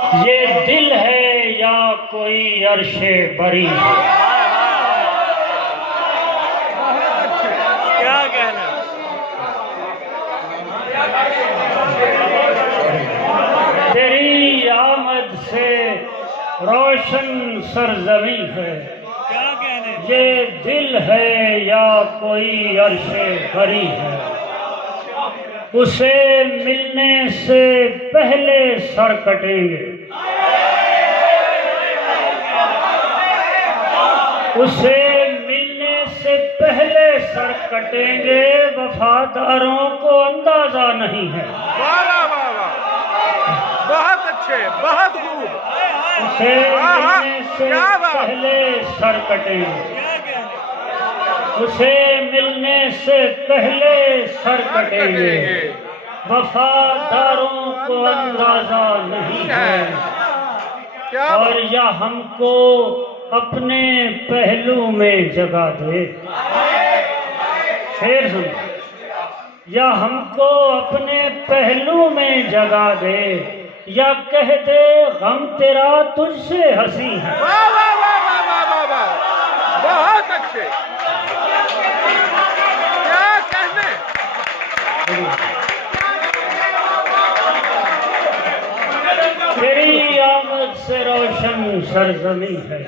ये दिल है या कोई अर्शे बरी है। क्या कहना। तेरी आमद से रोशन सरजमी है। क्या कहने। ये दिल है या कोई अर्शे बरी है। उसे मिलने से पहले सर कटेंगे, उसे मिलने से पहले सर कटेंगे। वफादारों को अंदाजा नहीं है। वाह वाह वाह वाह, बहुत अच्छे, बहुत खूब। उसे मिलने से पहले सर कटेंगे, उसे मिलने से पहले सर कटेंगे। वफादारों को अंदाजा नहीं है। और या हमको अपने पहलू में जगा दे। शेर सुन। या हमको अपने पहलू में जगा दे, या कह दे गम तेरा तुझसे हंसी है। वाह वाह वाह वाह वाह वाह वाह, बहुत अच्छे। क्या कहने। तेरी आमद से रोशन सरजमी है।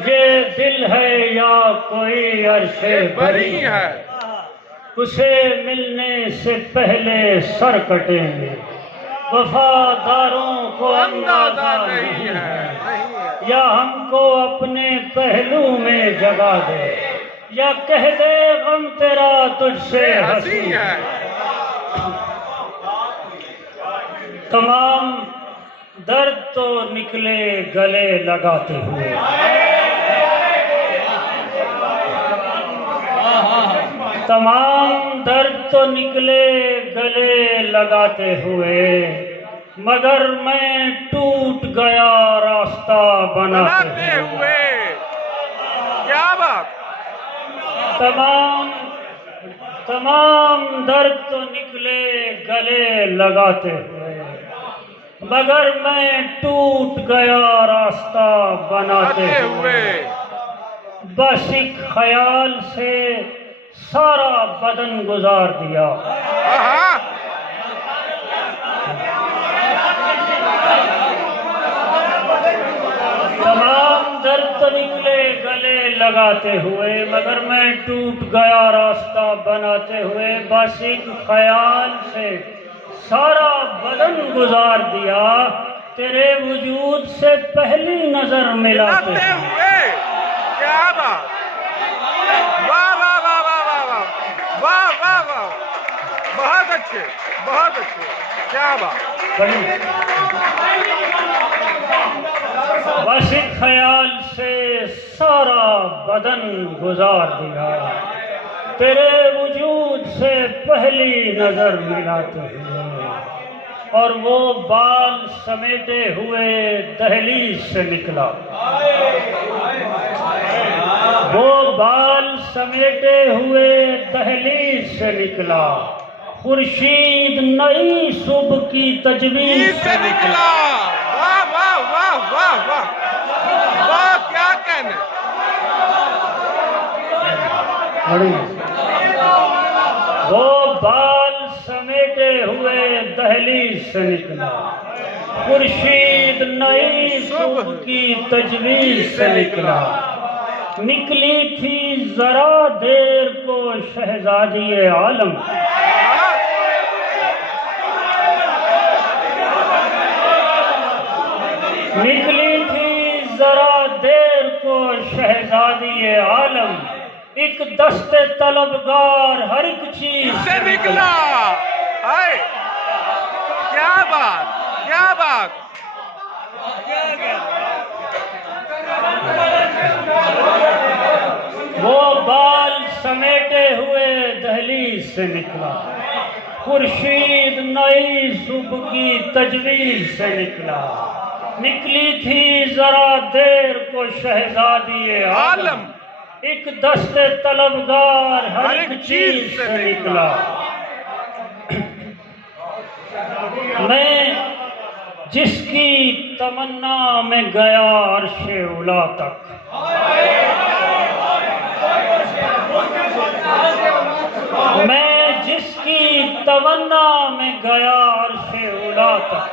ये दिल है या कोई अर्शे बरी है। उसे मिलने से पहले सर कटेंगे। वफादारों को अंदाजा नहीं है। या हमको अपने पहलू में जगा दे, या कह दे गम तेरा तुझसे हंसी है। तमाम दर्द तो निकले गले लगाते हुए, तमाम दर्द तो निकले गले लगाते हुए, मगर मैं टूट गया रास्ता बनाते हुए। क्या बात। तमाम दर्द तो निकले गले लगाते हुए, मगर मैं टूट गया रास्ता बनाते हुए। बस एक ख्याल से सारा बदन गुजार दिया। तमाम दर्द तो निकले गले लगाते हुए, मगर मैं टूट गया रास्ता बनाते हुए। बस एक ख्याल से सारा बदन गुजार दिया, तेरे वजूद से पहली नजर मिलाते हुए। क्या बात। वाह वाह वाह वाह वाह वाह वाह वाह वाह, बहुत अच्छे, बहुत अच्छे। क्या बात। बस एक ख्याल से सारा बदन गुजार दिया, तेरे वजूद से पहली नजर मिलाते हुए। और वो बाल समेटे हुए दहलीज से निकला, वो बाल समेटे हुए दहलीज से निकला। खुर्शीद नई सुबह की तजवीज से निकला। वाह वाह वाह वाह वाह वाह, क्या कहने। वो बाल समेटे हुए दहलीज से निकला, खुर्शीद नई सुबह की तजवीज से निकला। निकली थी जरा देर को शहजादी आलम, निकली थी जरा देर को शहजादी आलम। एक दस्ते तलबगार हर एक चीज से निकला। हाय, क्या बात, क्या बात। वो बाल समेटे हुए दहलीज से निकला, खुर्शीद नई सुबह की तजवीज से निकला। निकली थी जरा देर को शहजादी आलम, एक दस्ते तलबगार हर एक चीज से निकला। जिसकी तमन्ना में गया अर्शे उला तक। मैं जिसकी तमन्ना में गया अर्शे उला तक,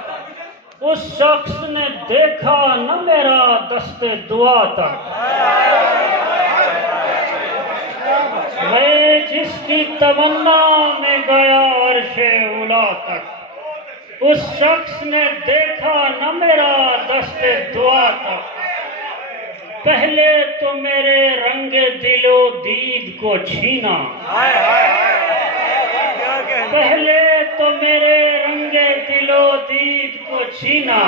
उस शख्स ने देखा न मेरा दस्ते दुआ तक। मैं जिसकी तमन्ना में गया अर्शे उला तक, उस शख्स ने देखा न मेरा दस्ते दुआ तक। पहले तो मेरे रंगे दिलो दीद को छीना, पहले तो मेरे रंगे दिलो दीद को छीना,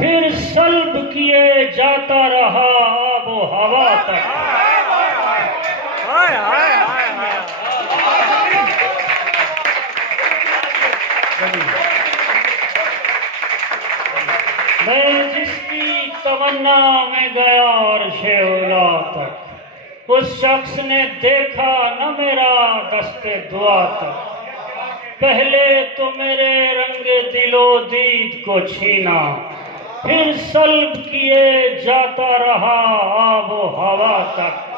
फिर सल्ब किए जाता रहा आबो हवा तक। मैं जिसकी तमन्ना में गया अर्शे उला तक, उस शख्स ने देखा न मेरा दस्ते दुआ तक। पहले तो मेरे रंगे दिलो दीद को छीना, फिर सल्ब किए जाता रहा आबो हवा तक।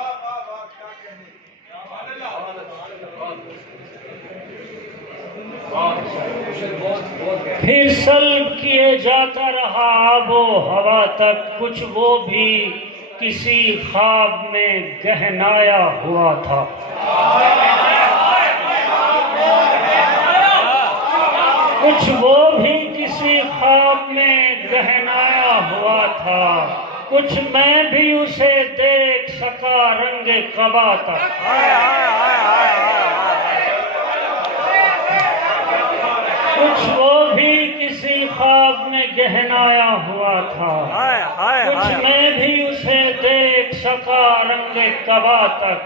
फिर सल्ब किए जाता रहा आबो हवा तक। कुछ वो भी किसी ख्वाब में गहनाया हुआ था, कुछ वो भी किसी ख्वाब में गहनाया हुआ था। कुछ मैं भी उसे देख सका रंगे कबा तक। कुछ वो भी किसी ख्वाब में गहनाया हुआ था, कुछ मैं भी उसे देख सका रंगे कबा तक।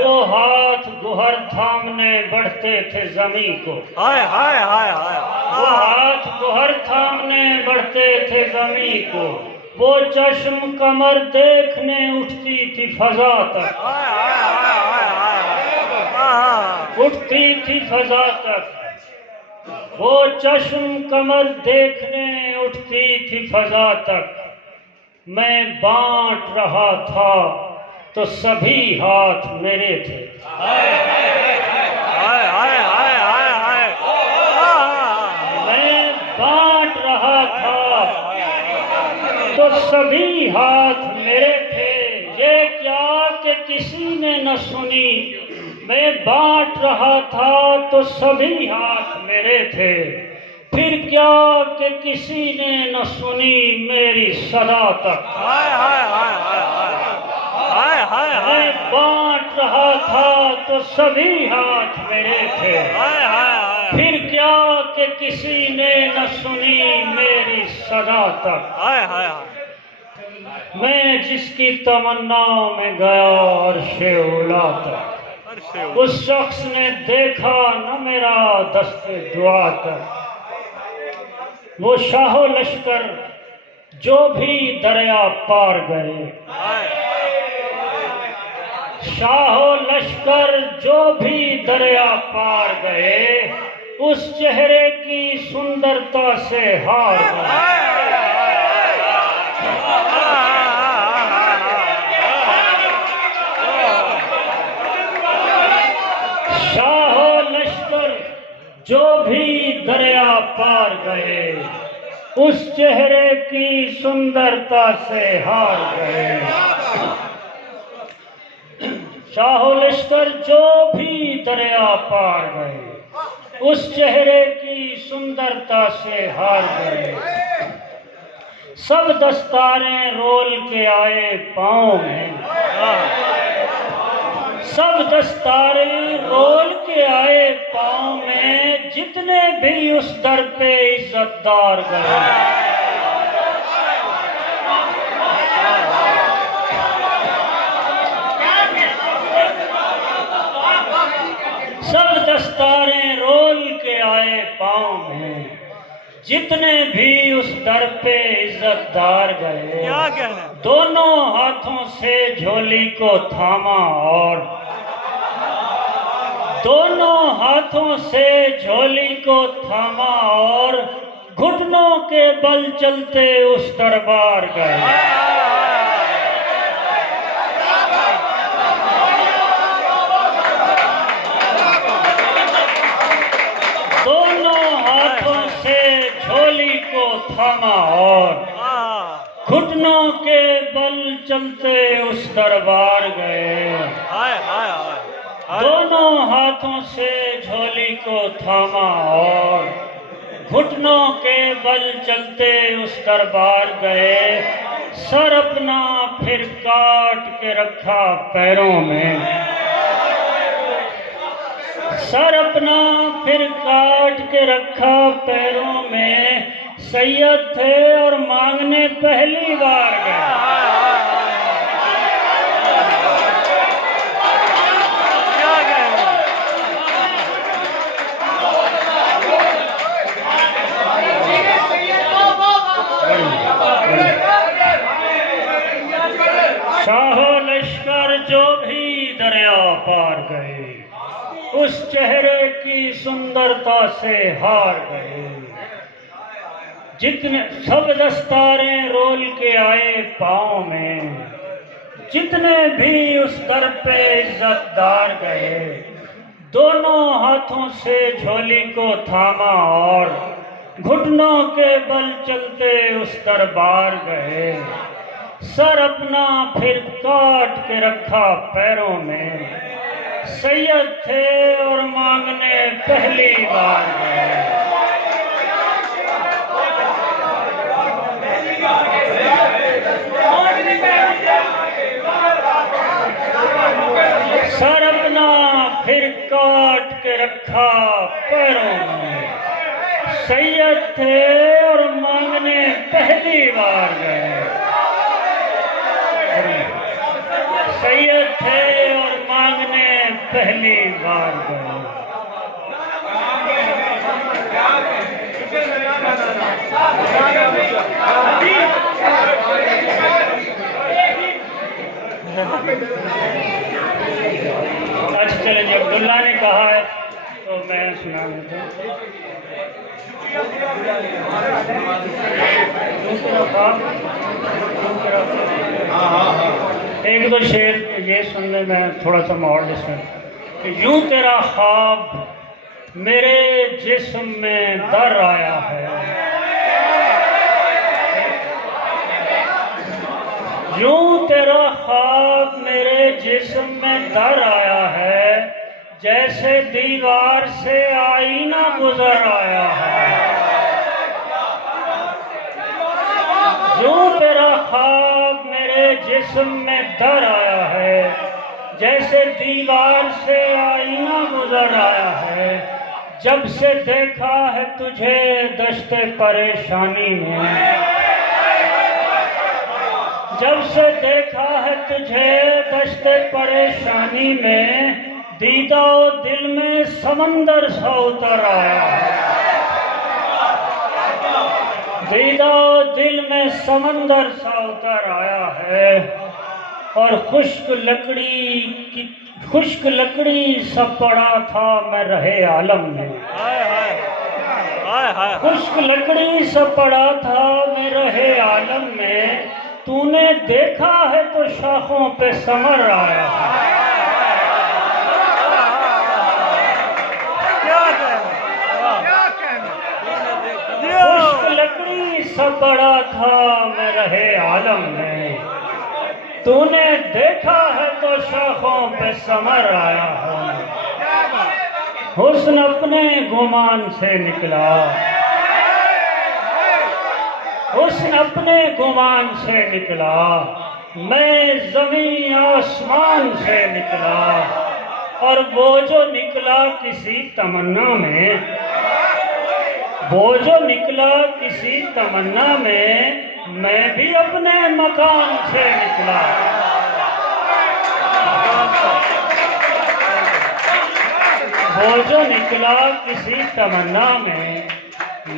वो हाथ गुहर थामने बढ़ते थे जमी को, वो हाथ गुहर थामने बढ़ते थे जमी को। वो चश्म कमर देखने उठती थी फजा तक, उठती थी फजा तक। वो चश्म कमर देखने उठती थी फजा तक। मैं बांट रहा था तो सभी हाथ मेरे थे, मैं बांट रहा था तो सभी हाथ मेरे थे। ये क्या कि किसी ने न सुनी, मैं बांट रहा था तो सभी हाथ मेरे थे। फिर क्या कि किसी ने न सुनी मेरी सदा तक। मैं बांट रहा था तो सभी हाथ मेरे थे। फिर क्या कि किसी ने न सुनी मेरी सदा तक। मैं जिसकी तमन्नाओं में गया अर्शे उला तक, उस शख्स ने देखा न मेरा दस्ते दुआ तक। वो शाहो लश्कर जो भी दरिया पार गए, शाहो लश्कर जो भी दरिया पार गए, उस चेहरे की सुंदरता से हार गए। शाहो लश्कर जो भी दरिया पार गए, उस चेहरे की सुंदरता से हार गए। शाहो लश्कर जो भी दरिया पार गए, उस चेहरे की सुंदरता से हार गए। सब दस्तारें रोल के आए पाँव में, सब दस्तारें रोल के आए पाँव में। जितने भी उस दर पे इज्जतदार गए, सब दस्तारें रोल के आए पाँव में। जितने भी उस दर पे इज्जतदार गए, दोनों हाथों से झोली को थामा और दोनों हाथों से झोली को थामा और घुटनों के बल चलते उस दरबार गए। दोनों हाथों से झोली को थामा और घुटनों के बल चलते उस दरबार गए। दोनों हाथों से झोली को थामा और घुटनों के बल चलते उस दरबार गए। सर अपना फिर काट के रखा पैरों में, सर अपना फिर काट के रखा पैरों में। सैयद थे और मांगने पहली बार गए। शाहो लश्कर जो भी दरिया पार गए, उस चेहरे की सुंदरता से हार गए। जितने सब दस्तारें रोल के आए पाँव में, जितने भी उस दर पे इज्जतदार गए। दोनों हाथों से झोली को थामा और घुटनों के बल चलते उस दरबार गए। सर अपना फिर काट के रखा पैरों में। सैयद थे और मांगने पहली बार गए। सर अपना फिर काट के रखा पैरों में। सैयद थे और मांगने पहली बार गए। सैयद थे और मांगने पहली बार गए। अच्छा चले जी, अब्दुल्ला ने कहा है तो मैं सुना देता हूँ। एक दो शेर ये सुनने में थोड़ा सा माहौल जिसमें। यूं तेरा ख्वाब मेरे जिस्म में दर आया है, यूं तेरा ख्वाब मेरे जिस्म में दर आया है। जैसे दीवार से आईना गुजर आया है। यूं तेरा ख्वाब मेरे जिस्म में दर आया है। जैसे दीवार से आईना गुजर आया है। जब से देखा है तुझे दश्ते परेशानी में, जब से देखा है तुझे दश्ते परेशानी में। दीदा दिल में समंदर सा उतर आया है। दीदा दिल में समंदर सा उतर आया है। और खुश्क लकड़ी सा पड़ा था मैं रहे आलम में। खुश्क लकड़ी सा पड़ा था मैं रहे आलम में। तूने देखा है तो शाखों पे समर आया है। खुश्क लकड़ी सा पड़ा था मैं रहे आलम में। तूने देखा है तो शाखों पे समर आया है। हुस्न अपने गुमान से निकला, हुस्न अपने गुमान से निकला। मैं जमीन आसमान से निकला। और वो जो निकला किसी तमन्ना में, वो जो निकला किसी तमन्ना में। मैं भी अपने मकान से निकला। वो जो निकला किसी तमन्ना में,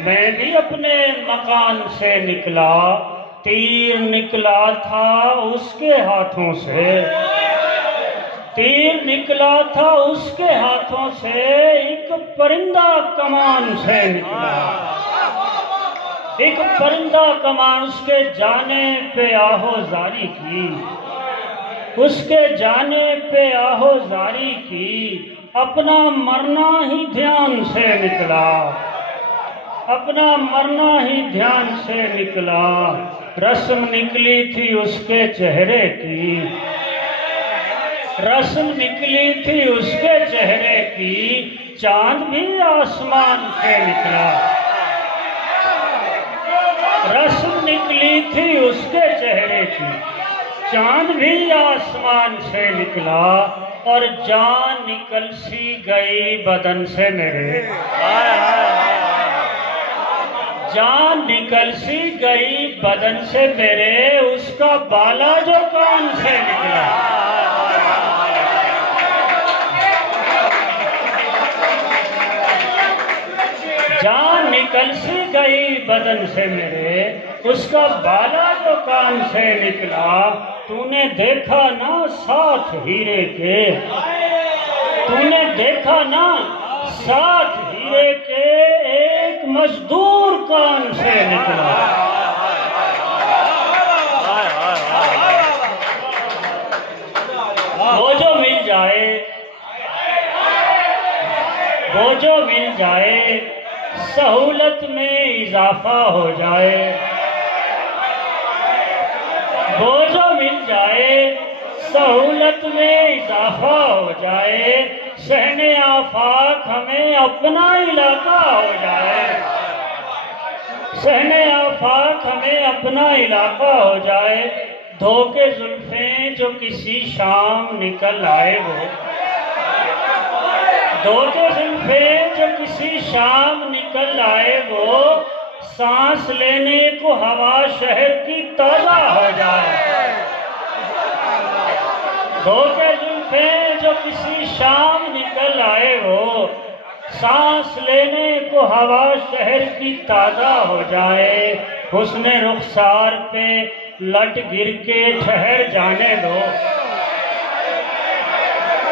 मैं भी अपने मकान से निकला। तीर निकला था उसके हाथों से, तीर निकला था उसके हाथों से। एक परिंदा कमान से निकला। एक परिंदा कमान उसके जाने पे आहो जारी की, उसके जाने पे आहो जारी की, अपना मरना ही ध्यान से निकला, अपना मरना ही ध्यान से निकला। रस्म निकली थी उसके चेहरे की, रस्म निकली थी उसके चेहरे की, चांद भी आसमान से निकला। रस्म निकली थी उसके चेहरे की, चांद भी आसमान से निकला, और जान निकल सी गई बदन से मेरे, जान निकल सी गई बदन से मेरे, उसका बाला जो कान से निकला। जान निकल सी गई बदन से मेरे, उसका बाला जो कान से निकला। तूने देखा ना साथ हीरे के, तूने देखा ना साथ हीरे के, एक मजदूर कान से निकला। वो जो मिल जाए, वो जो मिल जाए, सहूलत में इजाफा हो जाए। वो जो मिल जाए, सहूलत में इजाफा हो जाए, सहने आफाक हमें अपना इलाका हो जाए, सहने आफाक हमें अपना इलाका हो जाए। धोके जुल्फें जो किसी शाम निकल आए, वो धोके जुल्फें जो किसी शाम निकल आए, वो सांस लेने को हवा शहर की ताजा हो जाए। धोके जुल्फें जो किसी शाम निकल आए, वो सांस लेने को हवा शहर की ताजा हो जाए। हुस्ने रुखसार पे लट गिर के ठहर जाने दो,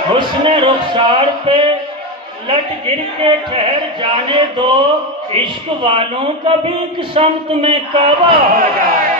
हुस्ने रुखसार पे लट गिर के ठहर जाने दो, इश्क वालों का भी किस्मत में काबा हो जाए।